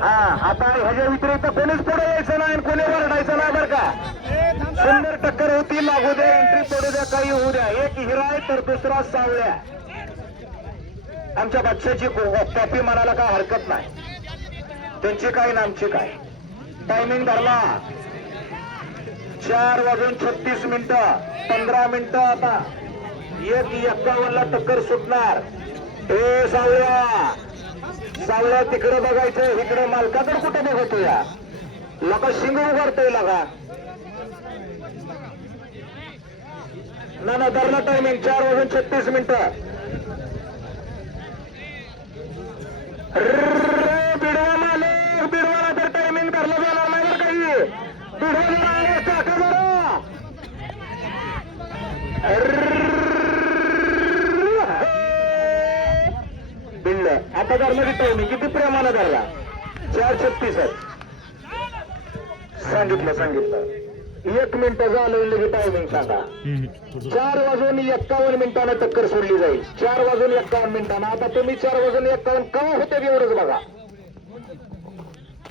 हा आता ह्याच्या व्यतिरिक्त कोणीच पुढे यायचं नाही आणि कोणी वरडायचं नाही बरं का? सुंदर टक्कर होती लागू द्या एंट्री पडू द्या काही होऊ द्या. एक हिरा आहे तर दुसरा सावळ्या. आमच्या बादशाची कॉपी म्हणायला काय हरकत नाही. त्यांची काय नामची आमची काय? टायमिंग धरला. चार वाजून छत्तीस मिनिट पंधरा मिनिटं आता. एक एक्कावनला टक्कर सुटणार. हे सावळ्या! सावळ्या तिकडे बघायचं इकडे मालकाकडे कुठे बघतो या लका शिंग उघडतोय लगा ना ना धरला टायमिंग चार वाजून छत्तीस मिनिट. बिडवा मालक बिडवाला तर टायमिंग धरलं जाणार नाही काही. बिडवा जरा आवाज टाका आता धरलं टायमिंग किती प्रेमानं धरला? चार छत्तीस आहे सांगितलं सांगितलं. एक मिनिट झालं लगे टायमिंग सांगा. चार वाजून एक्कावन्न मिनिटानं टक्कर सोडली जाईल. चार वाजून एक्कावन्न मिनिटानं. आता तुम्ही चार वाजून एक्कावन्न का होते एवढंच बघा.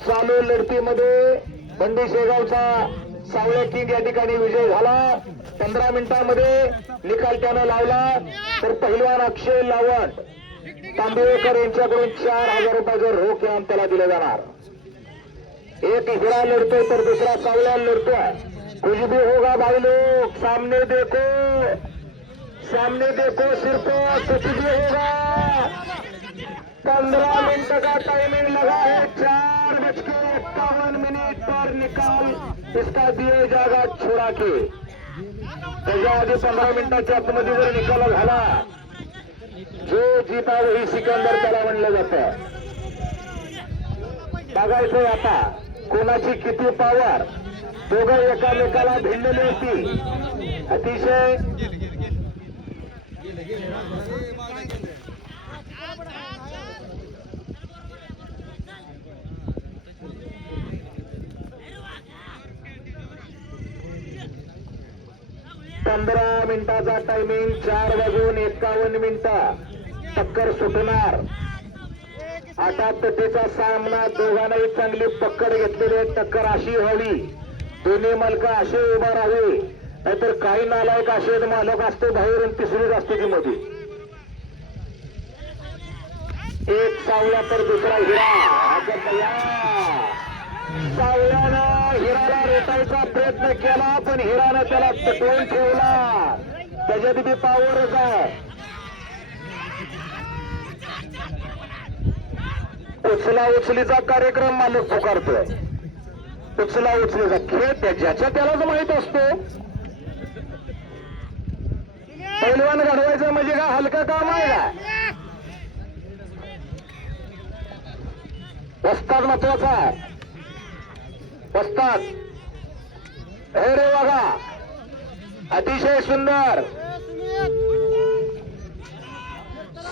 चालू लढतीमध्ये बंडी शेगावचा सावळ्या किंग या ठिकाणी विजय झाला. पंधरा मिनिटांमध्ये निकाल त्यानं लावला. तर पहिलवान अक्षय लावण. तांबेकर यांच्याकडून चार हजार रुपयाचं रोख इनाम त्याला दिलं जाणार. एक हिरा लढतोय तर दुसरा सावळ्या लढतोय. कुछ भी होगा भाई लोग सामने देखो. सामने देखो सिर्फ कुछ भी होगा. पंद्रह मिनट का टाइमिंग लगा है चार बज के इक्यावन मिनट पर निकाल इसका दिए जागा छोड़ा के। त्याच्या आधी पंधरा मिनिटाच्या आतमध्ये जर निकाल झाला जो जीता वही सिकंदर त्याला म्हणलं जातं. बघायचंय आता कोणाची किती पावर दोघं एकामेकाला भिडलेली होती. अतिशय पंधरा मिनिटाचा टायमिंग चार वाजून एकावन्न मिनिटं. टक्कर सुटणार. आता तटीचा सामना दोघांनाही चांगली पकड घेतलेली टक्कर अशी व्हावी दोन्ही मालक असे उभा राहावे नाहीतर काही नालायक असे मालक असतो बाहेर आणि तिसरीच असते ती मध्ये एक सावला तर दुसरा हिरा. सावल्यानं हिराला रेटायचा प्रयत्न केला पण हिरानं त्याला पटवून ठेवला. त्याच्यात बी पावरच आहे. उचला उचलीचा कार्यक्रम मालक पुकारतोय. उचला उचलीचा खेळ ज्याच्या त्यालाच माहीत असतो. पैलवान घडवायचं म्हणजे का हलका काम आहे का? वस्ताद महत्त्वाचा आहे. बसतात. हे रे बघा अतिशय सुंदर.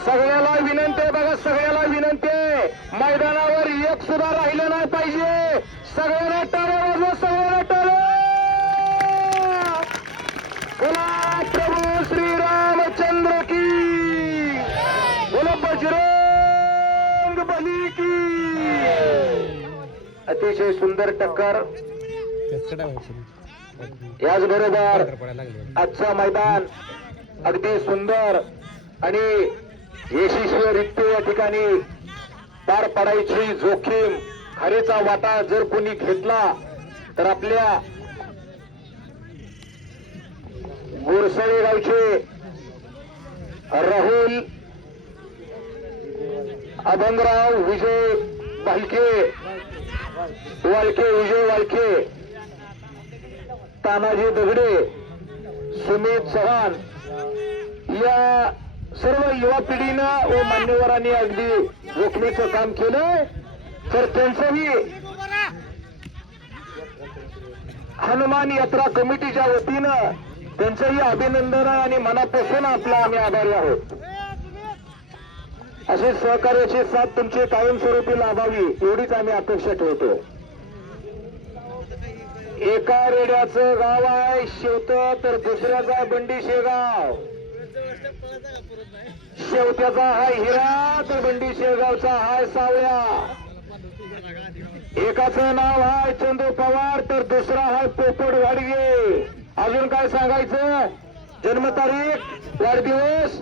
सगळ्याला विनंती आहे बघा सगळ्याला विनंती आहे. मैदानावर एक सुद्धा राहिलं नाही पाहिजे. सगळ्यांना टाळ्या वाजवा सगळ्यांना टाळ्या. बोला प्रभू श्रीरामचंद्र की. बोला बजरंग बली की. अतिशय सुंदर टक्कर. याचबरोबर आजचं मैदान अगदी सुंदर आणि यशस्वीरित्या या ठिकाणी पार पडायची जोखीम हरेचा वाटा जर कोणी घेतला तर आपल्या गोरसळे गावचे राहुल अभंगराव विजय भालके वालके विजय वालके तानाजी दगडे सुमित चव्हाण या सर्व युवा पिढीनं व मान्यवरांनी अगदी जोखमीचं काम केलं तर त्यांचंही हनुमान यात्रा कमिटीच्या वतीनं त्यांचंही अभिनंदन आणि मनापासून आपला आम्ही आभारी आहोत. अशी सहकार्याची साथ तुमची कायमस्वरूपी लाभावी एवढीच आम्ही अपेक्षा ठेवतो. एका रेड्याचं गाव आहे शेवत तर दुसऱ्याचा बंडी शेगाव. शेवत्याचा हा हिरा तर बंडी शेगावचा हाय सावळ्या. एकाचं नाव आहे चंदू पवार तर दुसरा हाय पोपट वाडगे. अजून काय सांगायचं? जन्मतारीख वाढदिवस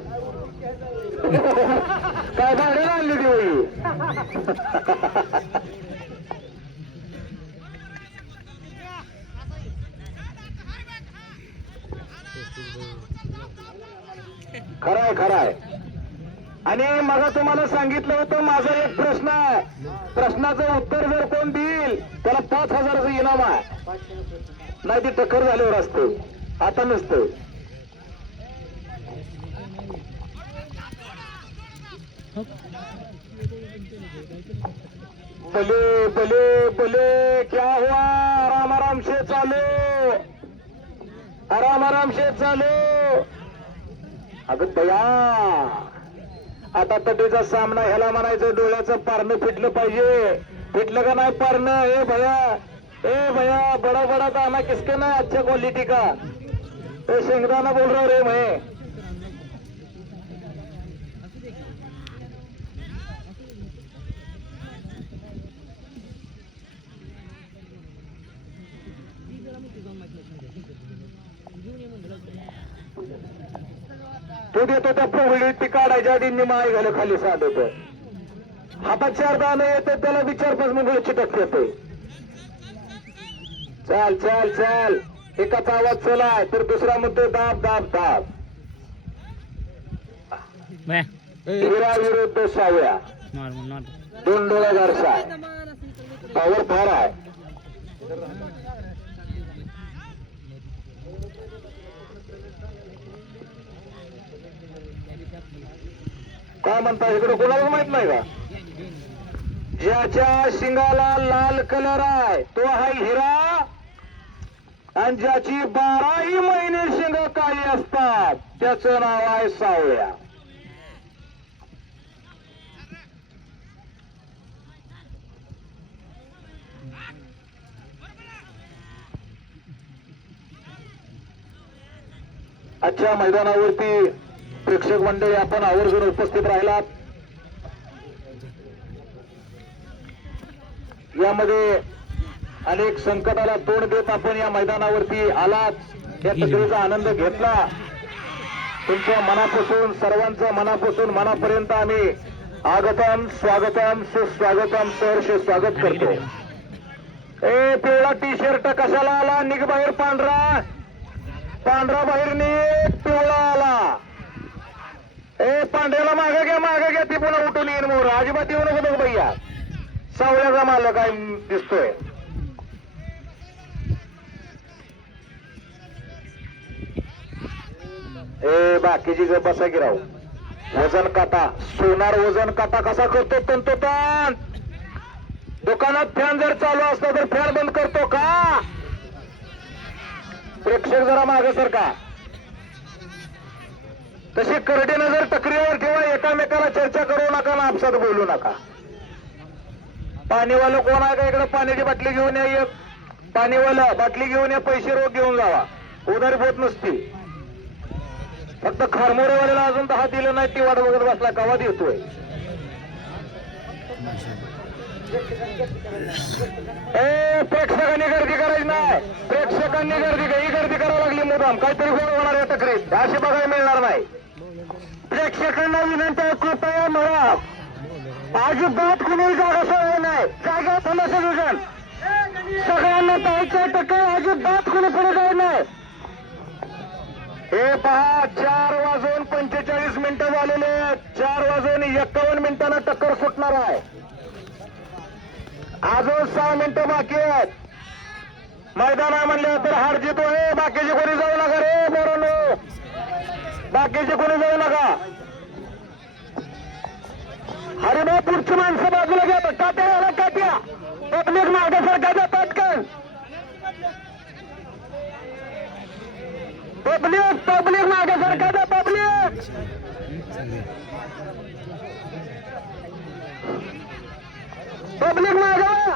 काय भाडे आणली ती खराय खराय. आणि मग तुम्हाला सांगितलं होतं माझा एक प्रश्न आहे. प्रश्नाचं उत्तर जर कोण देईल त्याला पाच हजाराचं इनाम आहे. नाही ती टक्कर झाल्यावर असते. आता नसतं. बले बले बले क्या हुआ? आराम आराम से चालू। आराम आराम से चालू। अगं दया आता तटीचा सामना ह्याला म्हणायचं डोळ्याचं पारणं फिटलं पाहिजे. फिटलं का नाही पारणं? ए भया ए भया बडा बडा दाना किसके ना अच्छा क्वालिटी का? ए शेंगदाना बोल रहा रे मैं तो देतो त्या पोहळीत ती काढायच्या आधी निमाय घालं खाली साधत. हातात चार दाणं येतं त्याला विचार पाच मग चिटक येते चाल चाल चाल. एकाचा आवाज चलाय तर दुसरा म्हणतो दाब दाब दाब. हिरा विरुद्ध सावळ्या दोन डोळ्या गारसा. पावर फार आहे. काय म्हणता इकडे कोणाला माहीत नाही का? ज्याच्या शिंगाला लाल कलर आहे. तो आहे हिरा. आणि ज्याची बाराही महिने शिंग काळी असतात त्याचं नाव आहे सावळ्या. आजच्या मैदानावरती प्रेक्षक मंडळी आपण आवर्जून उपस्थित राहिलात. यामध्ये अनेक संकटाला तोंड देत आपण या मैदानावरती आलात. या तकरीचा आनंद घेतला. तुमच्या मनापासून सर्वांच्या मनापासून मनापर्यंत आम्ही आगतम स्वागतम सुस्वागतम सहर्ष स्वागत करतो. ए पिवळा टी शर्ट कशाला आला? निघ बाहेर पांढरा. पांढरा बाहेर निघ पिवळा आला. ए पांढऱ्याला मागे घ्या मागे घ्या ती पुन्हा उठून येईन मोर. अजिबात येऊ नको बघ भैया. सावळ्याचा माल काय दिसतोय. ए बाकीची जर बसा गिराव वजन काटा. सोनार वजन काटा कसा करतो तंतोतन दुकानात फॅन जर चालू असला तर फॅन बंद करतो का? प्रेक्षक जरा मागे सरका. तशी करडी नजर टकरीवर ठेवा एकामेकाला चर्चा करू नका ना आपसात बोलू नका. पाणीवालं कोण आहे का इकडे? पाण्याची बाटली घेऊन या एक पाणीवाला बाटली घेऊन या पैसे रोग घेऊन जावा. उधारी होत नसती. फक्त खारमोरेवाल्याला अजून दहा दिलं नाही ती वाट बघत बसला कवा देतोय? ए प्रेक्षकांनी गर्दी करायची नाही. प्रेक्षकांनी गर्दी ही गर्दी करावी लागली मुदाम काहीतरी गोड होणार या तक्रीत अशी बघायला मिळणार नाही. प्रेक्षकांना विनंती आहे कृपया मला अजिबात कुणी जागा सोडली नाही. जागा थांबा सगळेजण. सगळ्यांना पाहायचं टक्कर अजिबात कुणी पुढे जाय नाही? हे पहा चार वाजून पंचेचाळीस मिनिटं झालेले आहेत. चार वाजून एक्कावन्न मिनिटांना टक्कर सुटणार आहे. अजून सहा मिनिटं बाकी आहेत. मैदाना आहे तर हार जितो हे बाकीचे कोणी जाऊ नका रे बोरानो बाकीचे कोणी जाऊ नका. अरे मग पुढची माणसं बाजूला घ्या काट्या आला काट्या पब्लिक मार्गासारखा पटकन. पब्लिक पब्लिक मार्गासारखा द्या पब्लिक. पब्लिक मागा.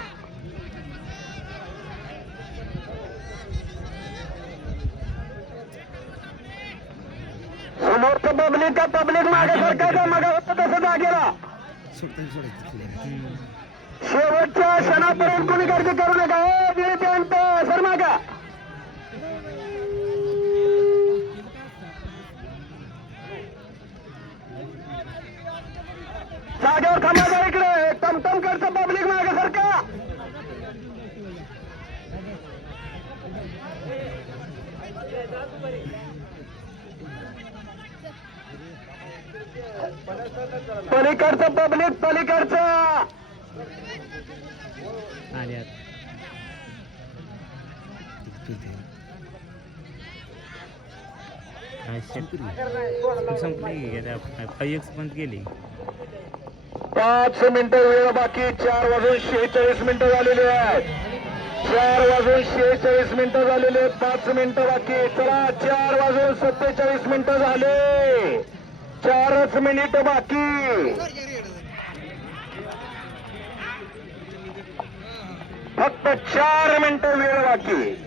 समोरचं पब्लिक का पब्लिक मागे सरकारचा मागा. होतं तसं जागेला. शेवट क्षणापर्यंत कोणी गर्दी करू नका ए दिलीपर्यंत शर्मा का जागेवर थांबा जरा इकडे टमटम कडचं पब्लिक मागे सारखा पलीकडचं पब्लिक पलीकडचं. बंद केली. पाच मिनिटं वेळ बाकी चार वाजून शेहेचाळीस मिनिटं झालेली आहेत. चार वाजून शेहेचाळीस मिनिटं झालेली आहेत. पाच मिनिटं बाकी. चला चार वाजून सत्तेचाळीस मिनिटं झाले. चारच मिनिट बाकी. फक्त चार मिनिटं वेळ बाकी.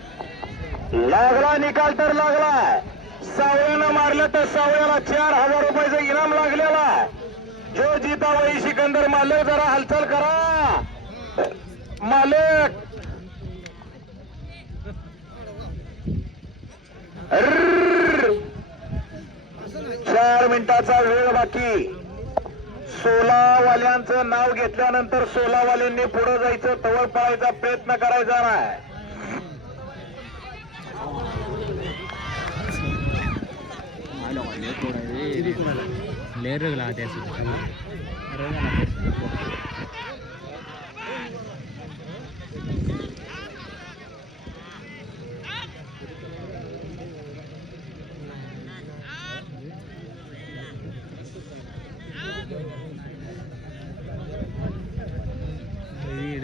लागला निकाल तर लागला. सावळ्यानं मारलं तर सावळ्याला चार हजार रुपयाचं इनाम लागलेला. जो जिता वही सिकंदर मालक जरा हालचाल करा. मालक. चार मिनिटाचा वेळ बाकी. सोलावाल्यांचं नाव घेतल्यानंतर सोलावाल्यांनी पुढे जायचं तवळ पळायचा प्रयत्न करायचा नाही. लेर रगला त्या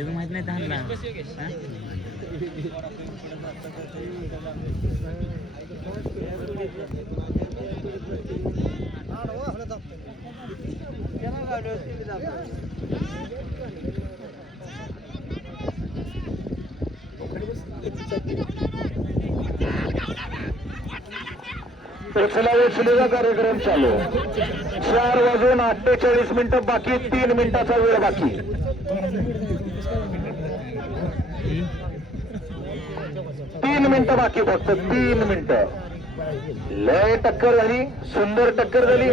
माहीत नाही धानला उचला कार्यक्रम चालू. चार वाजून अठ्ठेचाळीस मिनिटं बाकी तीन मिनिटाचा वेळ बाकी. तीन मिनिटं बाकी फक्त तीन मिनिटं. लय टक्कर झाली सुंदर टक्कर झाली.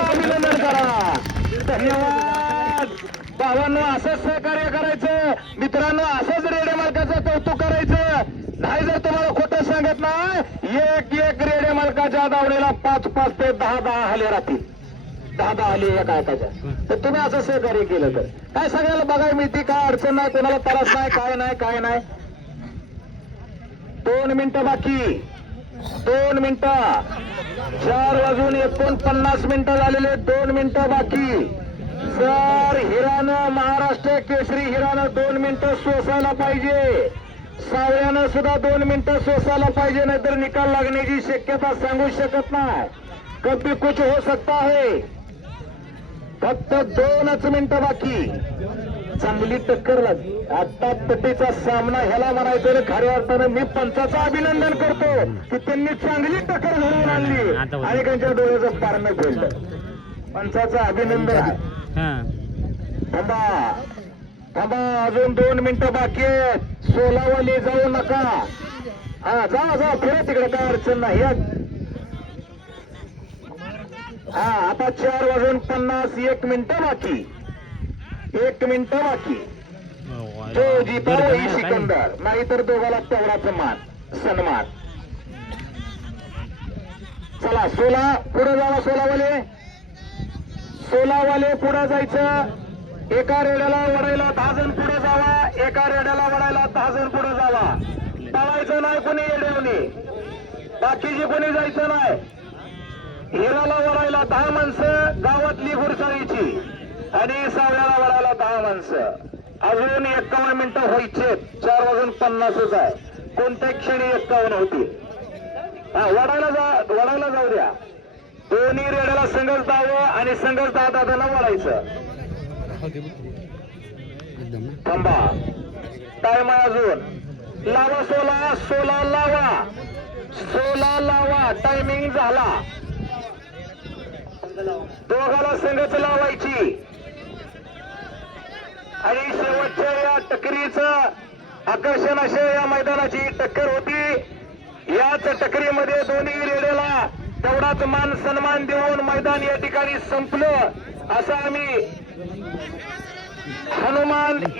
अभिनंदन करा. धन्यवाद. भावांनो असंच सहकार्य करायचं. मित्रांनो असंच रेडे मालकाचं कौतुक करायचं. नाही जर तुम्हाला खोटं सांगत ना एक एक रेडे मालकाच्या दावडेला पाच पाच ते दहा दहा हले राहतील. दादा आली आले एका एकाच्या तर तुम्ही असं सहकार्य केलं तर. काय सगळ्याला बघायला मिळते काय अडचण नाही कोणाला त्रास नाही काय नाही काय नाही. दोन मिनिटं बाकी. दोन मिनिटं. चार वाजून एकोणपन्नास मिनिटं झालेले दोन मिनिटं बाकी. सर हिरानं महाराष्ट्र केसरी हिरानं दोन मिनिटं सोसायला पाहिजे. सावळ्यानं सुद्धा दोन मिनिटं सोसायला पाहिजे नाहीतर निकाल लागण्याची शक्यता सांगू शकत नाही. कभी कुछ हो सकता है. फक्त दोनच मिनिटं बाकी. चांगली टक्कर लागली. आता तटीचा सामना ह्याला म्हणायचं खऱ्या अर्थानं मी पंचाचं अभिनंदन करतो. की त्यांनी चांगली टक्कर घडवून आणली. आणि त्यांच्या डोळ्याचं पारणं फेडलं. पंचाचं अभिनंदन हा. थांबा. थांबा अजून दोन मिनिटं बाकी आहेत. सोलावली जाऊ नका. हा जा जा. फिरा तिकडे काय अडचण नाही. हा आता चार वाजून पन्नास एक मिनिटं बाकी. एक मिनिटं बाकी. जो जिता वही सिकंदर. नाहीतर दोघाला तेवढाच मान सन्मान. चला सोला पुढे जावा सोलावाले. सोलावाले पुढे जायचं. एका रेड्याला वडायला दहा जण पुढे जावा. एका रेड्याला वडायला दहा जण पुढे जावा. पळायचं नाही कोणी येड्यावनी बाकीचे कोणी जायचं नाही. हिराला वडायला दहा माणसं गावातली गुरसाळीची. आणि सावळ्याला वडायला दहा माणसं. अजून एक्कावन्न मिनिटं व्हायचे. चार वाजून पन्नासच आहे. कोणत्या क्षणी एक्कावन्न होतील हा वडायला जा वडायला जाऊ द्या. दोन्ही रेड्याला संघच दावं आणि संघच दहा दादाला वडायचं थांबा. टाइम आहे अजून. लावा सोला सोला लावा. सोला लावा. टायमिंग झाला. दोघाला संघच लावायची. आणि शेवटच्या या टकरीचं आकर्षण असे या मैदानाची टक्कर होती. याच टकरीमध्ये दोन्ही रेड्याला तेवढाच मान सन्मान देऊन मैदान या ठिकाणी संपलं. असं आम्ही हनुमान